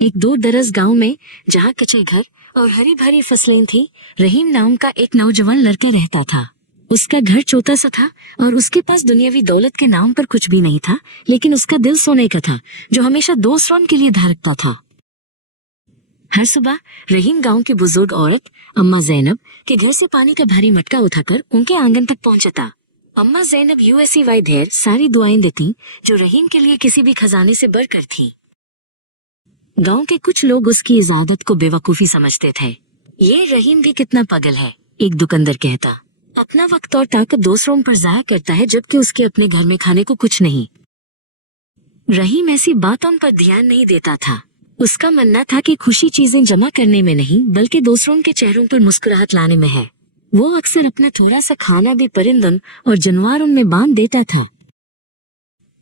एक दूर दराज गांव में जहां कच्चे घर और हरी भरी फसलें थी, रहीम नाम का एक नौजवान लड़का रहता था। उसका घर छोटा सा था और उसके पास दुनियावी दौलत के नाम पर कुछ भी नहीं था, लेकिन उसका दिल सोने का था जो हमेशा दोस्तों के लिए धड़कता था। हर सुबह रहीम गांव की बुजुर्ग औरत अम्मा जैनब के घर से पानी का भारी मटका उठाकर उनके आंगन तक पहुंचता। अम्मा जैनब यूएसए ढेर सारी दुआएं देती जो रहीम के लिए किसी भी खजाने से बढ़कर थी। गांव के कुछ लोग उसकी इस आदत को बेवकूफी समझते थे। ये रहीम भी कितना पागल है, एक दुकानदार कहता। अपना वक्त और ताकत दूसरों पर जाया करता है जबकि उसके अपने घर में खाने को कुछ नहीं। रहीम ऐसी बातों पर ध्यान नहीं देता था। उसका मानना था कि खुशी चीजें जमा करने में नहीं बल्कि दूसरों के चेहरों पर मुस्कुराहट लाने में है। वो अक्सर अपना थोड़ा सा खाना भी परिंदों और जानवरों में बांध देता था।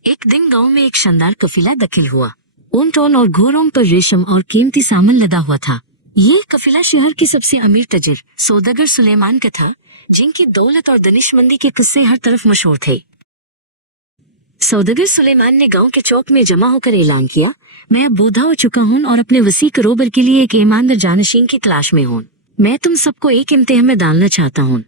एक दिन गांव में एक शानदार कफिला दाखिल हुआ। ऊंटों और घोड़ों पर रेशम और कीमती सामान लदा हुआ था। ये कफिला शहर के सबसे अमीर तजिर सौदागर सुलेमान का था, जिनकी दौलत और दानिशमंदी के किस्से हर तरफ मशहूर थे। सौदागर सुलेमान ने गांव के चौक में जमा होकर ऐलान किया, मैं अब बूढ़ा हो चुका हूँ और अपने वसी कारोबार के लिए एक ईमानदार जानशीन की तलाश में हूँ। मैं तुम सबको एक इम्तिहान में डालना चाहता हूँ।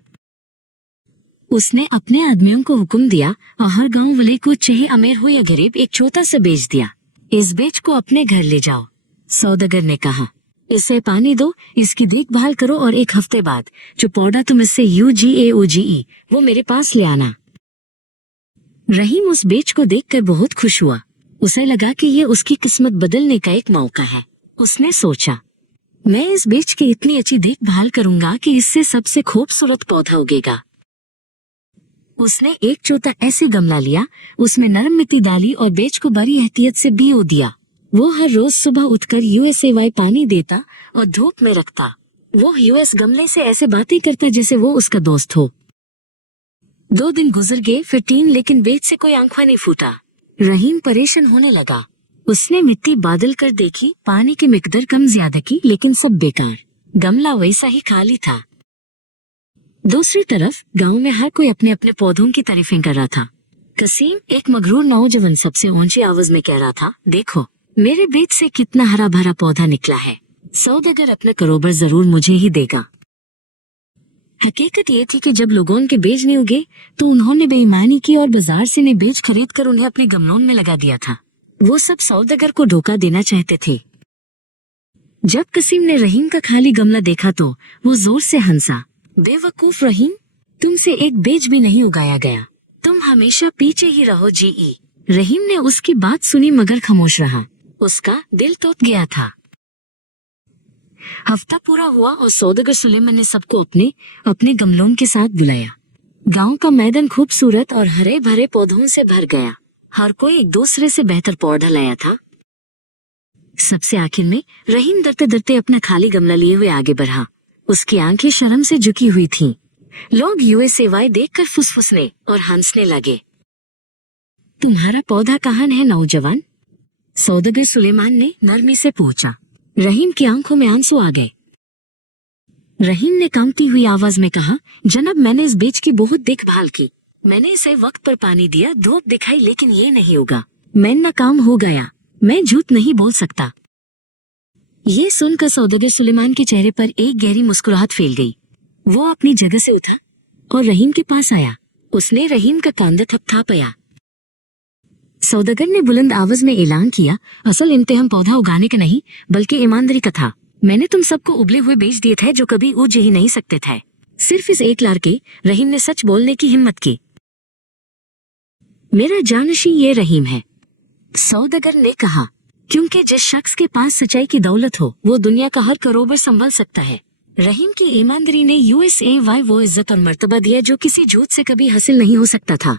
उसने अपने आदमियों को हुक्म दिया और हर गांव वाले को चाहे अमीर हो या गरीब एक छोटा सा बेच दिया। इस बेच को अपने घर ले जाओ। सौदागर ने कहा, इसे पानी दो, इसकी देखभाल करो और एक हफ्ते बाद जो पौधा तुम इससे UGAOGE वो मेरे पास ले आना। रहीम उस बेच को देखकर बहुत खुश हुआ। उसे लगा कि ये उसकी किस्मत बदलने का एक मौका है। उसने सोचा, मैं इस बेच की इतनी अच्छी देखभाल करूंगा कि इससे सबसे खूबसूरत पौधा उगेगा। उसने एक छोटा ऐसे गमला लिया, उसमें नरम मिट्टी डाली और बेच को बड़ी एहतियात से बीओ दिया। वो हर रोज सुबह उठकर USAY पानी देता और धूप में रखता। वो US गमले से ऐसे बातें करता जैसे वो उसका दोस्त हो। 2 दिन गुजर गए, फिर 3, लेकिन बेच से कोई आंखा नहीं फूटा। रहीम परेशान होने लगा। उसने मिट्टी बादल कर देखी, पानी की मिकदार कम ज्यादा की, लेकिन सब बेकार। गमला वैसा ही खाली था। दूसरी तरफ गांव में हर कोई अपने अपने पौधों की तारीफें कर रहा था। कसीम, एक मगरूर नौजवान, सबसे ऊंची आवाज में कह रहा था, देखो मेरे बेच से कितना हरा भरा पौधा निकला है। सौदागर अपना कारोबार जरूर मुझे ही देगा। हकीकत ये थी कि जब लोगों के बेज नहीं उगे तो उन्होंने बेईमानी की और बाजार से नए बेज खरीद कर उन्हें अपने गमलों में लगा दिया था। वो सब सौदागर को धोखा देना चाहते थे। जब कसीम ने रहीम का खाली गमला देखा तो वो जोर से हंसा, बेवकूफ रहीम, तुमसे एक बेज भी नहीं उगाया गया। तुम हमेशा पीछे ही रहो GE। रहीम ने उसकी बात सुनी मगर खामोश रहा। उसका दिल टूट गया था। हफ्ता पूरा हुआ और सौदागर सुलेमान ने सबको अपने अपने गमलों के साथ बुलाया। गांव का मैदान खूबसूरत और हरे भरे पौधों से भर गया। हर कोई एक दूसरे से बेहतर पौधा लाया था। सबसे आखिर में रहीम डरते डरते अपना खाली गमला लिए हुए आगे बढ़ा। उसकी आंखें शर्म से झुकी हुई थीं। लोग USAY देखकर फुसफुसने और हंसने लगे। तुम्हारा पौधा कहाँ है नौजवान? सौदागर सुलेमान ने नरमी से पूछा। रहीम की आंखों में आंसू आ गए। रहीम ने कांपती हुई आवाज में कहा, जनाब, मैंने इस बेच की बहुत देखभाल की। मैंने इसे वक्त पर पानी दिया, धूप दिखाई, लेकिन ये नहीं होगा। मैं नाकाम हो गया। मैं झूठ नहीं बोल सकता। ये सुनकर सौदागर सुलेमान के चेहरे पर एक गहरी मुस्कुराहट फैल गई। वो अपनी जगह से उठा और रहीम के पास आया। उसने रहीम का कंधा थपथापाया। सौदागर ने बुलंद आवाज में ऐलान किया, असल इम्तिहान पौधा उगाने का नहीं बल्कि ईमानदारी का था। मैंने तुम सबको उबले हुए बेच दिए थे जो कभी उग ही नहीं सकते थे। सिर्फ इस एक लड़के रहीम ने सच बोलने की हिम्मत की। मेरा जानशी ये रहीम है, सौदागर ने कहा, क्योंकि जिस शख्स के पास सच्चाई की दौलत हो वो दुनिया का हर कारोबार संभाल सकता है। रहीम की ईमानदारी ने USAY वो इज्जत और मर्तबा दिया जो किसी झूठ से कभी हासिल नहीं हो सकता था।